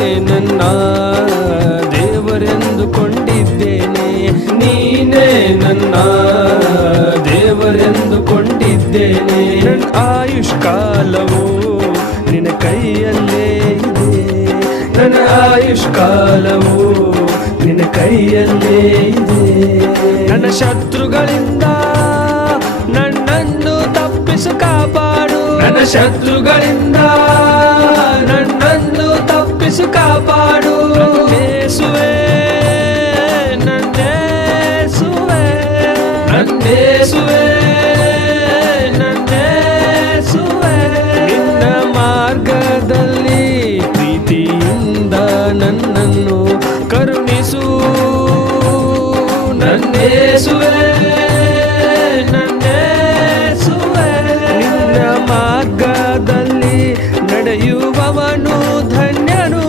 ನನ್ನ ದೇವರೆಂದುಕೊಂಡಿದ್ದೇನೆ. ನೀನೇ ನನ್ನ ದೇವರೆಂದುಕೊಂಡಿದ್ದೇನೆ. ನನ್ನ ಆಯುಷ್ಕಾಲವು ನಿನ್ನ ಕೈಯಲ್ಲೇ ಇದೆ. ನನ್ನ ಆಯುಷ್ಕಾಲವು ನಿನ್ನ ಕೈಯಲ್ಲೇ ಇದೆ. ನನ್ನ ಶತ್ರುಗಳಿಂದ ನನ್ನನ್ನು ತಪ್ಪಿಸು ಕಾಪಾಡು. ನನ್ನ ಶತ್ರುಗಳಿಂದ ಕಾಪಾಡು. ಸುವೆ ನಂದೇಸುವೆ. ನಂದೇಸುವೆ ನಂದೇಸುವೆ. ನಿನ್ನ ಮಾರ್ಗದಲ್ಲಿ ನನ್ನನ್ನು ಕರುಣಿಸು. ನಡೆಯುವವನು